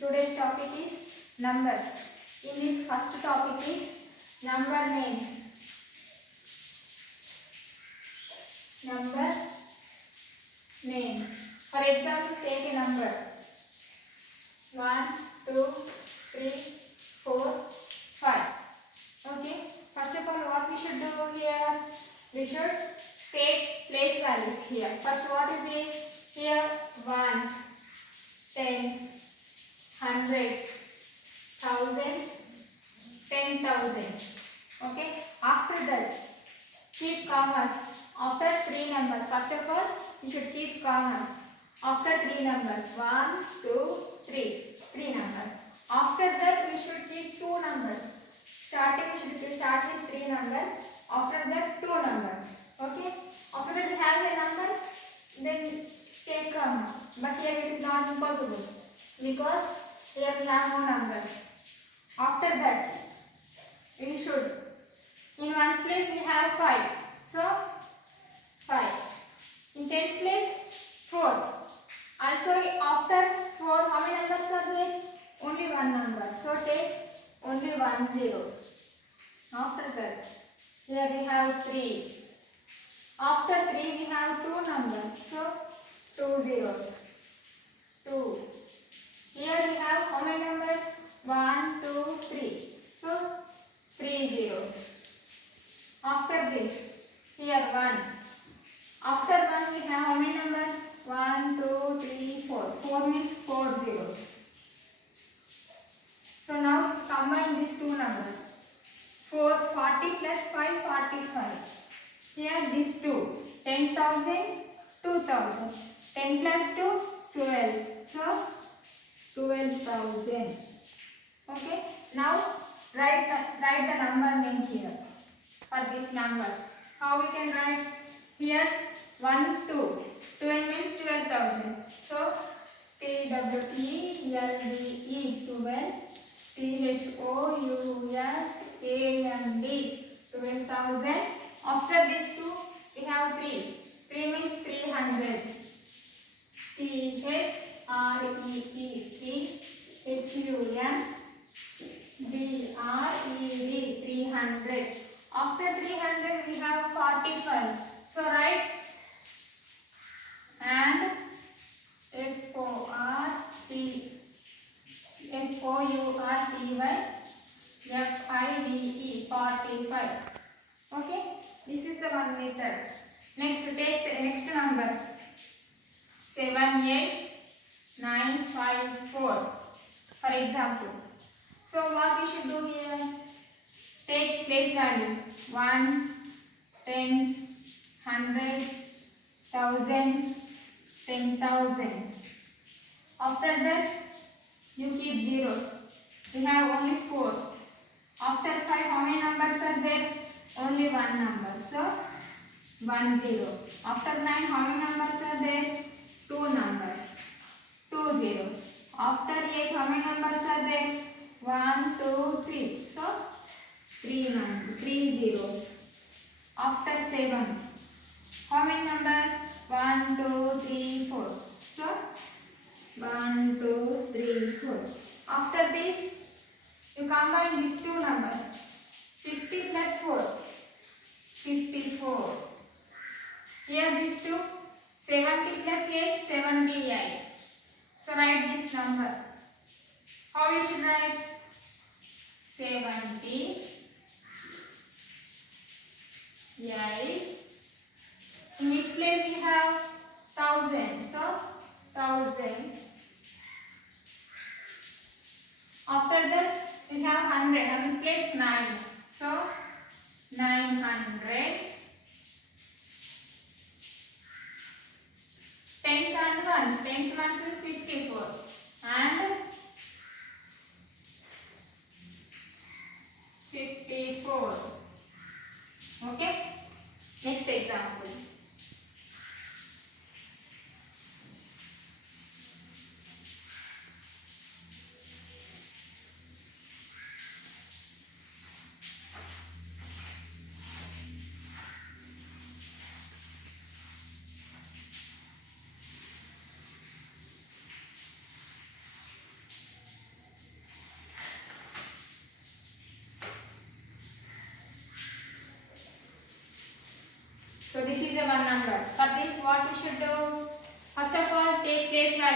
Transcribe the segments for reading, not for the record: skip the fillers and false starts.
Today's topic is numbers. In this first topic is number names. Number names. For example, take a number 1, 2, 3, 4, 5. Okay. First of all, what we should do here? We should take place values here. First, what is this? Here, ones, tens, hundreds, thousands, 10,000s. Okay. After that, keep commas after three numbers. First of all, you should keep commas after three numbers. 1, 2, 3. Three numbers. After that, we should keep two numbers. Starting, we should start with three numbers. After that, two numbers. Okay. After that, we have the numbers. Then take comma. But here it is not possible because here we have no numbers. After that, we should, in ones place we have 5. So 5. In tens place 4. Also after 4, how many numbers are there? Only one number. So take only 1 0. After that, here we have 3. After 3 we have two numbers. So 2 zeros. 2. Here we have how many numbers? 1, 2, 3. So 3 zeros. After this, here 1. After 1 we have how many numbers? 1, 2, 3, 4. 4 means 4 zeros. So now combine these two numbers. 40 plus 5, 45. Here these two. 10,000, 2,000. 10 plus 2, 12. So 12,000. Okay. Now write the number name here for this number. How we can write? Here 1, 2. 12 means 12,000. So TWELVE 12. THOUSAND 12,000. After these two we have 3. 3 means 300. THREEHUNDRED 300. After 300 we have 45. So write and FOURTY 45. Okay, this is the one method. Next, take the next number 78954. For example, so what we should do here? Take place values: ones, tens, hundreds, thousands, 10,000s. After that, you keep zeros. We have only 4. After 5, how many numbers are there? Only one number. So 1 0. After 9, how many numbers are there? 2 numbers. 2 zeros. After 8, how many numbers are there? 1, 2, 3. So 3 zeros. After 7, how many numbers? 1, 2, 3, 4. So 1, 2, 3, 4. After this, you combine these two numbers. 50 plus 4. 54. Here these two. 70 plus 8. 78. So write this number. How you should write? 78. In which place we have 1000? So 1000. After that we have 100. In this place 9. So 900. Tens and ones. Tens ones is 54. And 54. Okay. Next example.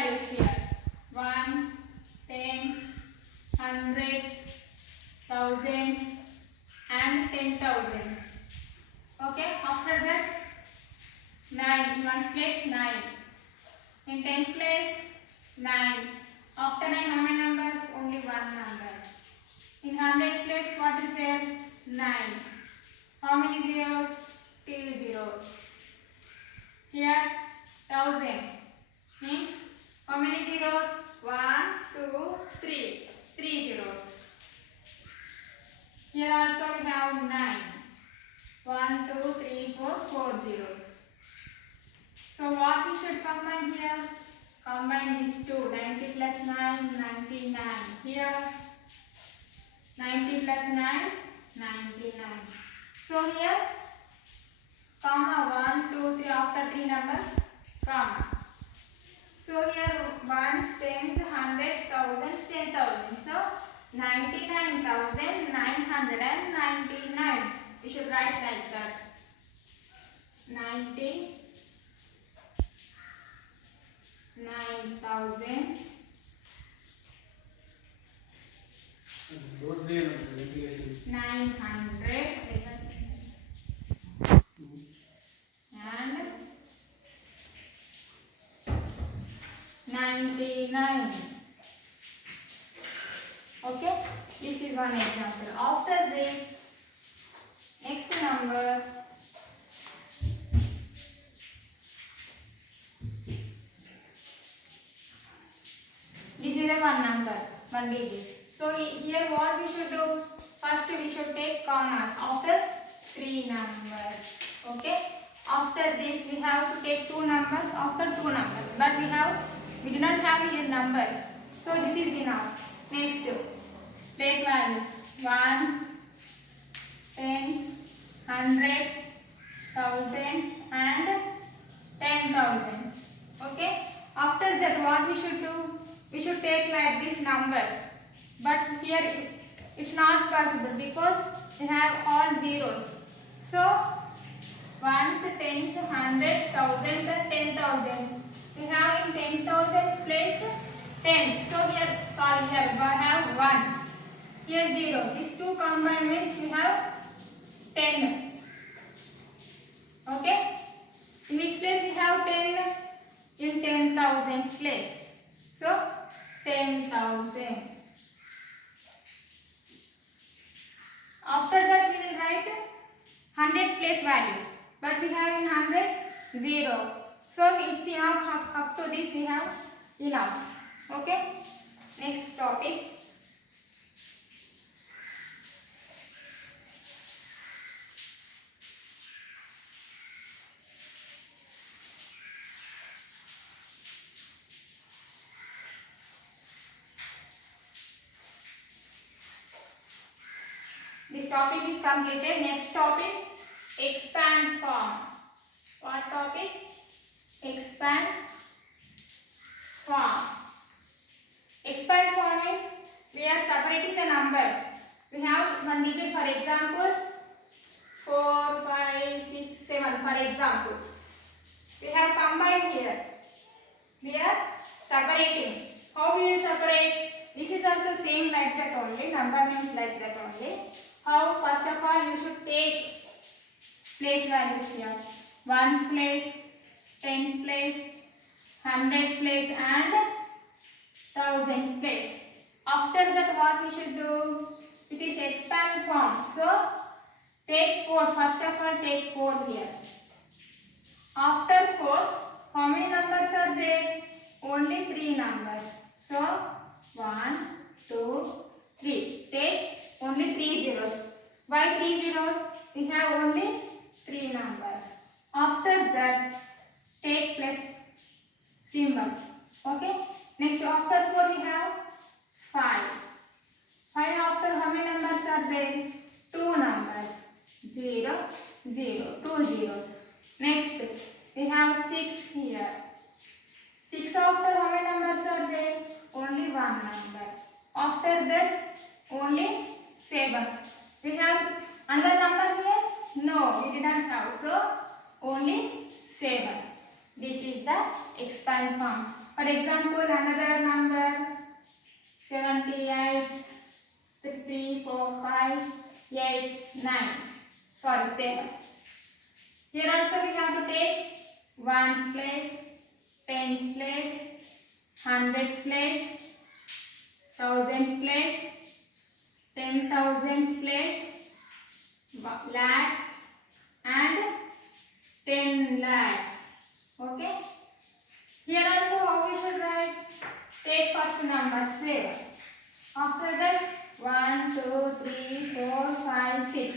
values here. Ones, tens, hundreds, thousands, and 10,000s. Okay, after that 9 in one place 9. In tens place 9. After 9 how many numbers? Only one number. In hundreds place what is there? 9. How many zeros? 2 zeros. Here 1000 means how many zeros? 1, 2, 3. 3 zeros. Here also we have 9. 1, 2, 3, 4, 4 zeros. So what we should combine here? Combine these two. 90 plus 9, 99. Here 90 plus 9, 99. So here comma 1, 2, 3 after 3 numbers comma. So here ones, tens, hundreds, thousands, 10,000. So 99,999. We should write like that. 99,000. Those there regulation. 900 and 99. Okay, this is one example. After this, next number this is a one number, one digit. So here what we should do? First we should take commas after 3 numbers. Okay. After this we have to take 2 numbers after 2 numbers. But we do not have here numbers. So this is enough. Next, place values. Ones, tens, hundreds, thousands and 10,000s. Okay. After that what we should do? We should take like these numbers. But here it's not possible because we have all zeros. So ones, tens, hundreds, thousands and 10,000. We have in 10,000 place 10. So here we have 1. Here 0. These two combined means we have 10. Okay. In which place we have 10? In 10,000 place. So 10,000. After that we will write hundreds place values. But we have in 100 0. So it's enough. Up to this we have enough. Okay. Next topic. This topic is completed. Next topic, expand form. What topic? Expand form. Expand form means we are separating the numbers. We have one digit, for example 4, 5, 6, 7 for example. We have combined here. We are separating. How we will separate? This is also same like that only. Number means like that only. How? First of all you should take place values here. Ones place, tens place, hundreds place and thousands place. After that what we should do? It is expand form. So take 4. First of all take 4 here. After 4 how many numbers are there? Only 3 numbers. So 1, 2, 3. Take only 3 zeros. Why 3 zeros? We have only 3 numbers. After that take plus symbol. Okay. Next after 4 we have 5. 5 after how many numbers are there? 2 numbers. 0, 0. 2 zeros. Next we have 6 here. 6 after how many numbers are there? Only 1 number. After that only 7. We have another number here? No, we did not have. So only 7. This is the expand form. For example, another number 78, 3, 4, 5, 8, 9. Sorry, 7. Here also we have to take ones place, tens place, hundreds place, thousands place, 10,000s place, lakh and 10 lakhs. Okay. Here also how we should write? Take first number 7. After that 1, 2, 3, 4, 5, 6.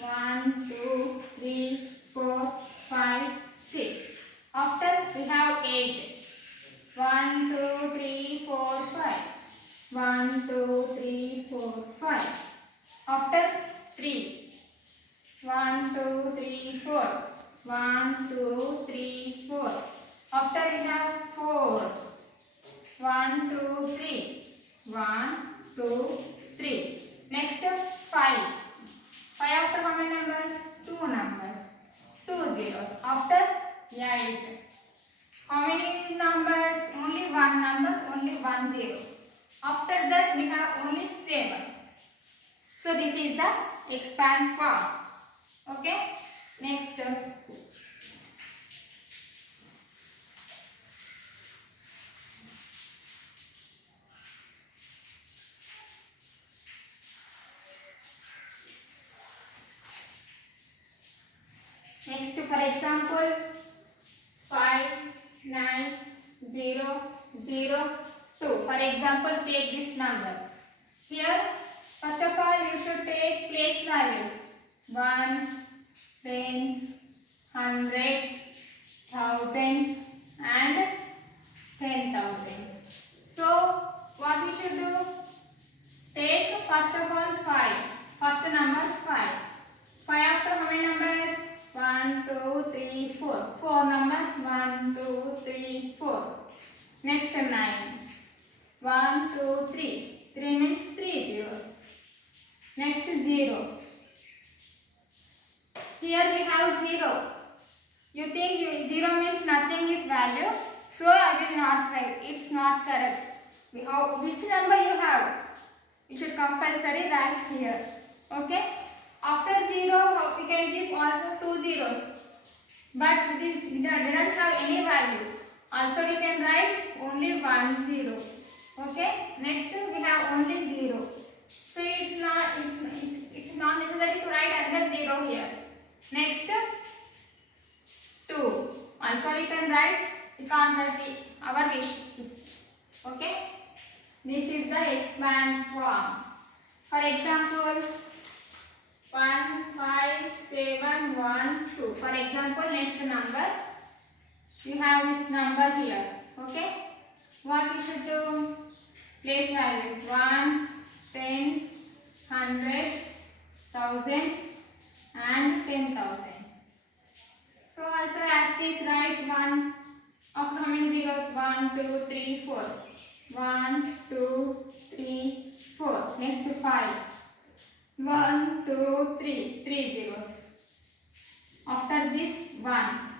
1, 2, 3, 4, 5, 6. After we have 8. 1, 2, 3, 4, 5. 1, 2, 3, 4, 5. After 3. 1, 2, 3, 4. 1, 2, 3, 4. After we have 4. 1, 2, 3. 1, 2, 3. Next 5. 5 after how many numbers? 2 numbers. 2 zeros. After 8. How many numbers? Only one number, only 1 0. After that we have only 7. So this is the expand form. Okay. Next. Next, for example, 5, 9, 0, 0, 2. For example, take this number. Here, first of all, you should take place values. Ones, tens, hundreds, thousands, and 10,000s. So, what we should do? Take first of all 5. First number 5. 5 after how many numbers? 1, 2, 3, 4. 4 numbers. 1, 2, 3, 4. Next 9. 1, 2, 3. 3 means 3 zeros. Next 0. Here we have 0. You think 0 means nothing is value. So I will not write. It's not correct. Which number you have? You should compulsory write here. Okay. After 0, we can give also 2 zeros. But this didn't have any value. Also we can write only 1 0. Okay. Next we have only 0. So it's not necessary to write another 0 here. Next 2. Also we can write. We can't write our wish. Okay. This is the expand form. For example, 1, 5, 7, 1, 2. For example, next number, you have this number here. Okay. What we should do? Place values. Ones, tens, hundreds, thousands, and 10,000. So also as this write 1 after how many zeros? 1, 2, 3, 4. 1, 2, 3, 4. Next 5. 1, 2, 3. 3 zeros. After this 1.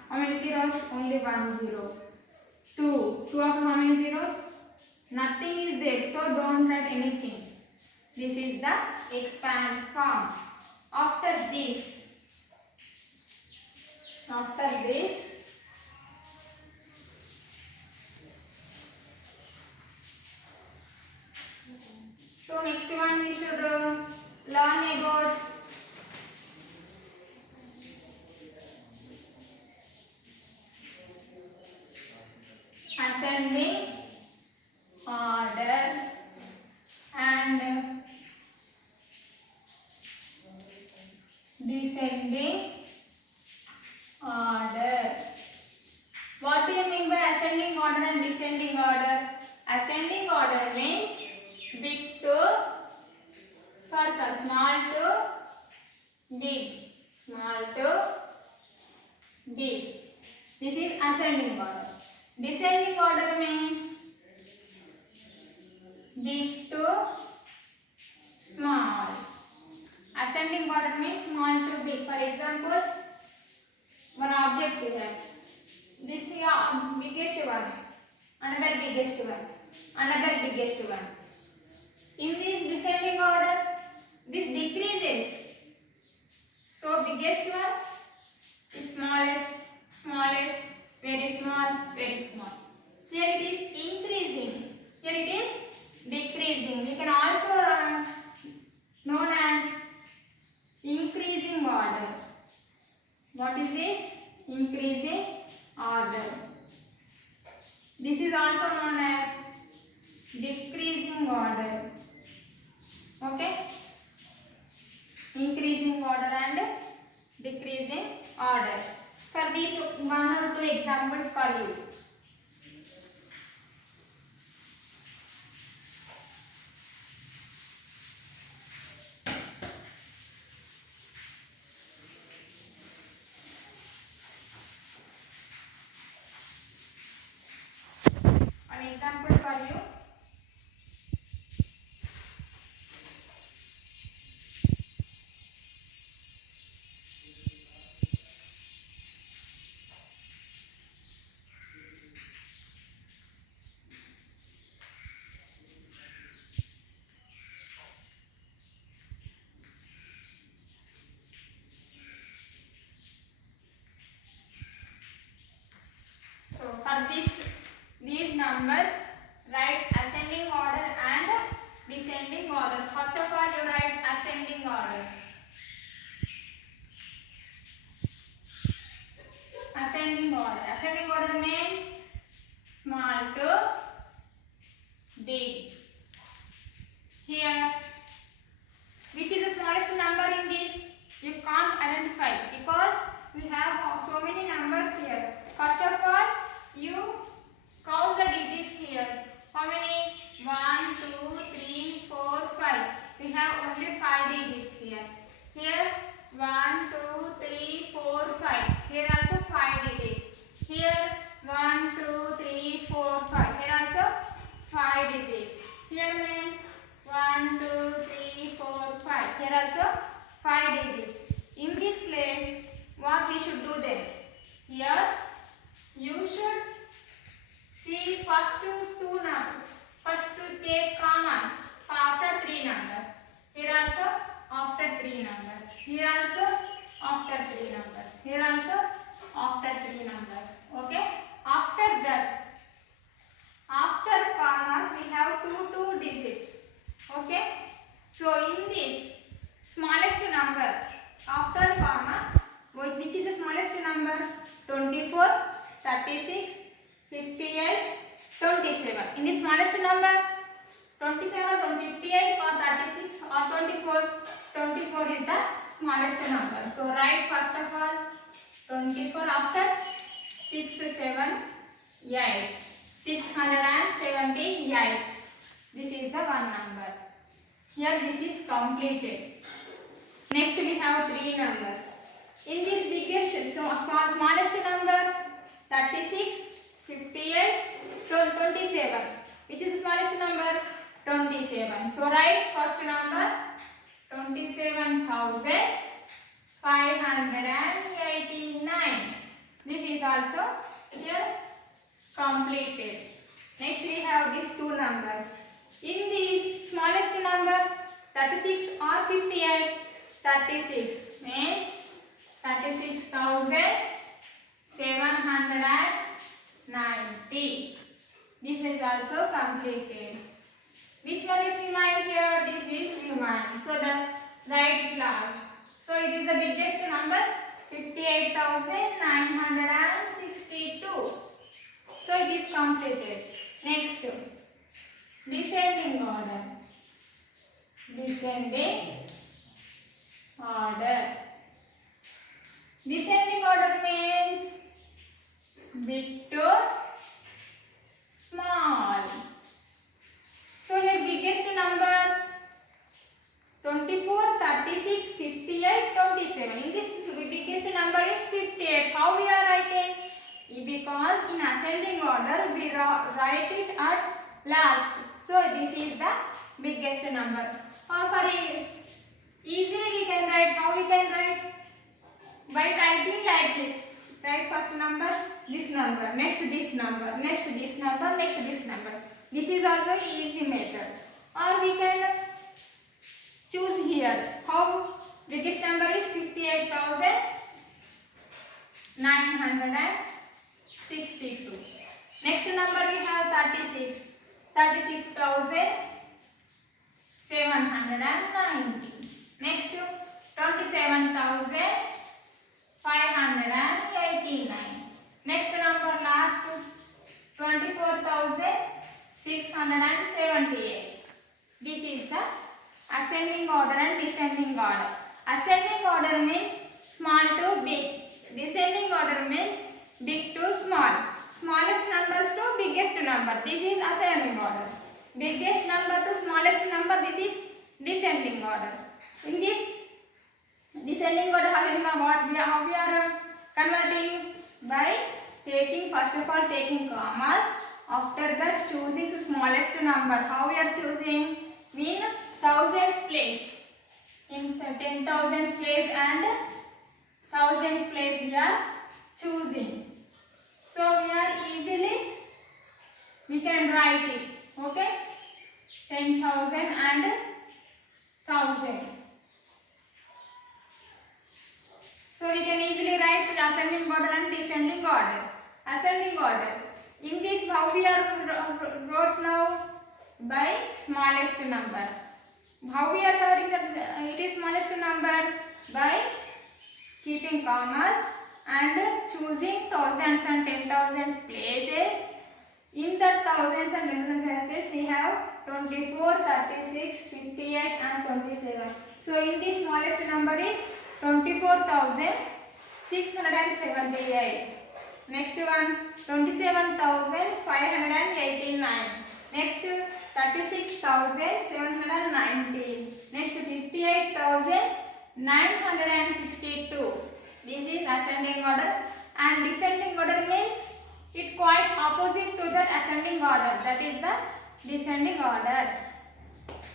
How many zeros? Only 1 0. 2. 2 after how many zeros? Nothing is there. So don't write anything. This is the expand form. After this. So next one we should learn about ascending order and descending order. What do you mean by ascending order and descending order? Ascending order means big to small to big. Small to big. This is ascending order. Descending order means big to small. Ascending order means small to big. For example, one object we have. This is the biggest one. Another another biggest one. In this descending order, this decreases. So biggest one is smallest, smallest, very small, very small. Here it is increasing. Here it is decreasing. We can also known as increasing order. What is this? Increasing order. This is also known as decreasing order. Okay? Increasing order and decreasing order. For these one or two examples for you. An example for you. So for these numbers, write ascending order and descending order. First of all, you write ascending order. Ascending order. Ascending order means small to big. Here, which is the smallest number in this? You can't identify because we have so many numbers here. First of all, you count the digits here. How many? 1, 2, 3, 4, 5. We have only 5 digits here. Here 1, 2, 3, 4, 5. Here also 5 digits. Here 1, 2, 3, 4, 5. Here also 5 digits. Here means 1, 2, 3, 4, 5. Here also 5 digits. In this place, what we should do then? Here you should see first two numbers. First to take commas after 3 numbers. Here also after 3 numbers. Here also after 3 numbers. Here also after 3 numbers. Okay. After that, after commas we have two digits. Okay. So in this smallest number after comma, which is the smallest number? 24, 36, 58, 27. In the smallest number, 27 or 58 or 36 or 24, 24 is the smallest number. So write first of all 24 after 6, 7, 8. 678. This is the one number. Here this is completed. Next we have 3 numbers. In this biggest, smallest number, 36, 58, 27. Which is the smallest number? 27. So write first number 27,589. This is also here completed. Next we have these 2 numbers. In this smallest number, 36 or 58, 36 means 36,790. This is also completed. Which one is remained here? This is remained. So that write it last. So it is the biggest number, 58,962. So it is completed. Next, descending order. Descending order. Descending order means big to small. So here biggest number 24, 36, 58, 27. In this biggest number is 58. How we are writing? Because in ascending order we write it at last. So this is the biggest number. Or for easily we can write. How we can write? By writing like this. Write first number, this number, next this number, next this number, next this number. This is also easy method. Or we can choose here. How biggest number is 58,962. Next number we have 36. 36,790. Next 27,589. Next number last 24,678. This is the ascending order and descending order. Ascending order means small to big. Descending order means big to small. Smallest numbers to biggest number. This is ascending order. Biggest number to smallest number. This is descending order. In this descending order, how we are converting? By taking, first of all, taking commas. After that, choosing the smallest number. How we are choosing? In thousands place. In 10,000 place and thousands place we are choosing. So we are we can write it. Okay? 10,000 and 1,000. So we can easily write the ascending order and descending order. Ascending order. In this, how we are wrote now? By smallest number. How we are writing that it is smallest number? By keeping commas and choosing thousands and 10,000 places. In the thousands and 10,000 places, we have 24, 36, 58 and 27. So in this smallest number is 24,678. Next one 27,589. Next 36,790. Next 58,962. This is ascending order, and descending order means it quite opposite to that ascending order. That is the descending order.